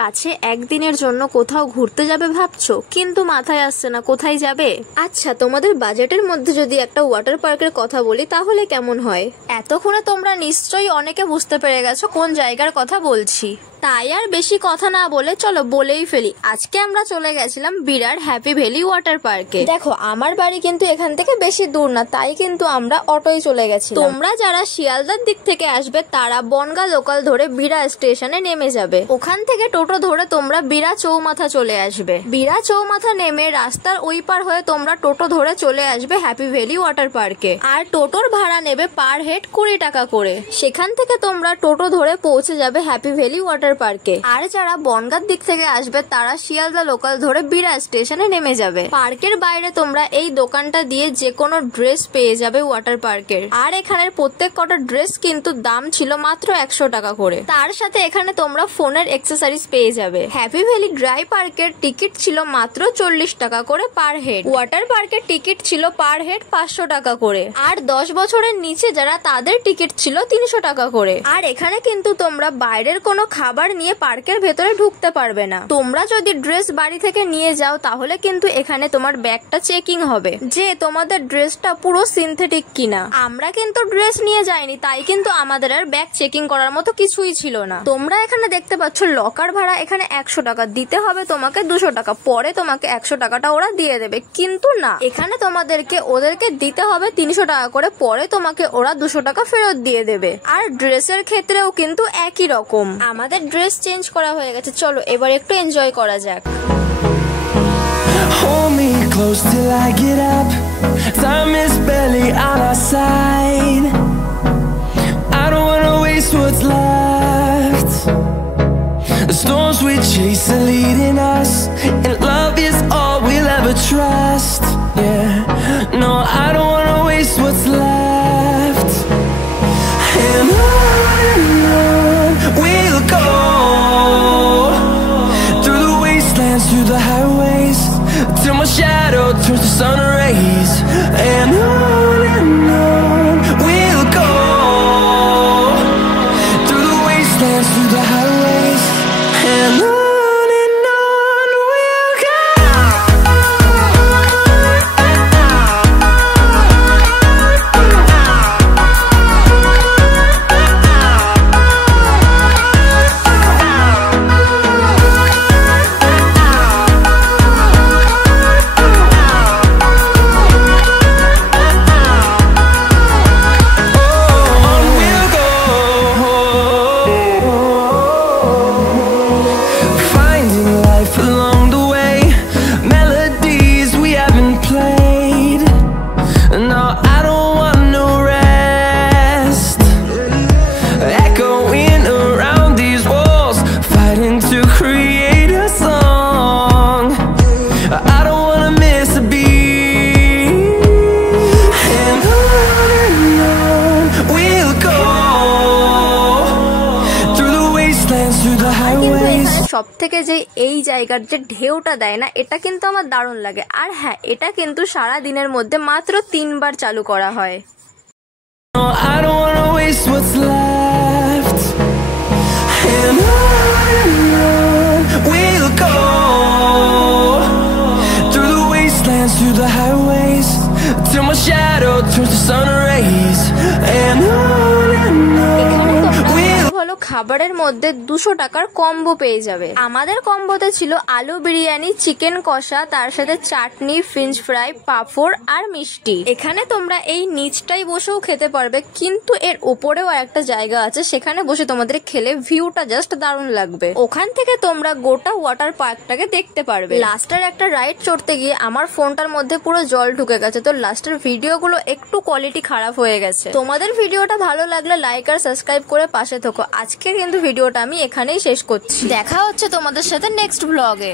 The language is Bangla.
কাছে একদিনের জন্য কোথাও ঘুরতে যাবে ভাবছো, কিন্তু মাথায় আসছে না কোথায় যাবে। আচ্ছা, তোমাদের বাজেটের মধ্যে যদি একটা ওয়াটার পার্কের কথা বলি তাহলে কেমন হয়। এতক্ষণে তোমরা নিশ্চয়ই অনেকে বুঝতে পেরে গেছো কোন জায়গার কথা বলছি। তাই আর বেশি কথা না বলে চলো বলেই ফেলি। আজকে আমরা চলে গেছিলাম বিরার হ্যাপি ভ্যালি ওয়াটার পার্কে। দেখো, আমার বাড়ি কিন্তু এখান থেকে বেশি দূর না, তাই কিন্তু আমরা অটোয় চলে গেছি। তোমরা যারা শিয়ালদার দিক থেকে আসবে তারা বনগা লোকাল ধরে বিরা স্টেশনে নেমে যাবে। ওখান থেকে টোটো ধরে তোমরা বিরা চৌমাথা চলে আসবে। বিরা চৌমাথা নেমে রাস্তার ওই পার হয়ে তোমরা টোটো ধরে চলে আসবে হ্যাপি ভ্যালি ওয়াটার পার্কে। আর টোটোর ভাড়া নেবে পার হেড 20 টাকা করে। সেখান থেকে তোমরা টোটো ধরে পৌঁছে যাবে হ্যাপি ভ্যালি ওয়াটার পার্কে। আর যারা বনগার দিক থেকে আসবে তারা শিয়ালদা লোকাল ধরে বিরা স্টেশনে নেমে যাবে। পার্কের বাইরে তোমরা এই দোকানটা দিয়ে যে কোনো ড্রেস পেয়ে যাবে ওয়াটার পার্কের। আর এখানের প্রত্যেক কটা ড্রেস কিন্তু দাম ছিল মাত্র 100 টাকা করে। তার সাথে এখানে তোমরা ফোনের অ্যাক্সেসরিজ পেয়ে যাবে। হ্যাপি ভ্যালি ড্রাই পার্কের টিকিট ছিল মাত্র 40 টাকা করে পার হেড। ওয়াটার পার্কের টিকিট ছিল পার হেড 500 টাকা করে। আর 10 বছরের নিচে যারা তাদের টিকিট ছিল 300 টাকা করে। আর এখানে কিন্তু তোমরা বাইরের কোনো খাবার নিয়ে পার্কের ভেতরে ঢুকতে পারবে না। তোমরা যদি ড্রেস বাড়ি থেকে নিয়ে যাও তাহলে কিন্তু এখানে তোমার ব্যাগটা চেকিং হবে যে তোমাদের ড্রেসটা পুরো সিনথেটিক কিনা। আমরা কিন্তু ড্রেস নিয়ে যাইনি, তাই কিন্তু আমাদের আর ব্যাগ চেকিং করার মতো কিছুই ছিল না। তোমরা এখানে দেখতে পাচ্ছ লকার ভাড়া এখানে 100 টাকা দিতে হবে তোমাকে 200 টাকা, পরে তোমাকে 100 টাকাটা ওরা দিয়ে দেবে। কিন্তু না, এখানে ওদেরকে দিতে হবে 300 টাকা করে, পরে তোমাকে ওরা 200 টাকা ফেরত দিয়ে দেবে। আর ড্রেসের ক্ষেত্রেও কিন্তু একই রকম। আমাদের ড্রেস চেঞ্জ করা হয়ে গেছে, চলো এবার একটু এনজয় করা যাক। Hold me close till I get up. Time is barely on our side. I don't wanna waste what's left. The storms we chase are leading us, and love is all we'll ever trust. Yeah, no, I don't wanna waste what's left. And on we'll go, through the wastelands, through the highways, till my shadow turns to sun rays. And on we'll go, through the wastelands, through the highways, and on we'll go. সব থেকে যে এই জায়গার যে ঢেউটা দেয় না, এটা কিন্তু আমার দারুণ লাগে। আর হ্যাঁ, এটা কিন্তু সারা দিনের মধ্যে মাত্র 3 বার চালু করা হয়। I don't wanna waste what's left. And on we'll go, through the wastelands, through the highways, till my shadow turns to sun rays. And on we'll হলো খাবারের মধ্যে 200 টাকার কম্বো পেয়ে যাবে। আমাদের কম্বোতে ছিল আলু বিরিয়ানি, চিকেন কষা, তার সাথে চাটনি, ফ্রেঞ্চ ফ্রাই, পাঁপড় আর মিষ্টি। এখানে তোমরা এই নিচটাই বসেও খেতে পারবে, কিন্তু এর উপরেও একটা জায়গা আছে, সেখানে বসে তোমাদের খেলে ভিউটা জাস্ট দারুণ লাগবে। ওখান থেকে তোমরা গোটা ওয়াটার পার্কটাকে দেখতে পারবে। লাস্টের একটা রাইড চড়তে গিয়ে আমার ফোনটার মধ্যে পুরো জল ঢুকে গেছে, তো লাস্টের ভিডিওগুলো একটু কোয়ালিটি খারাপ হয়ে গেছে। তোমাদের ভিডিওটা ভালো লাগলে লাইক আর সাবস্ক্রাইব করে পাশে থেকো। আজকে কিন্তু ভিডিওটা আমি এখানেই শেষ করছি। দেখা হচ্ছে তোমাদের সাথে নেক্সট ব্লগে।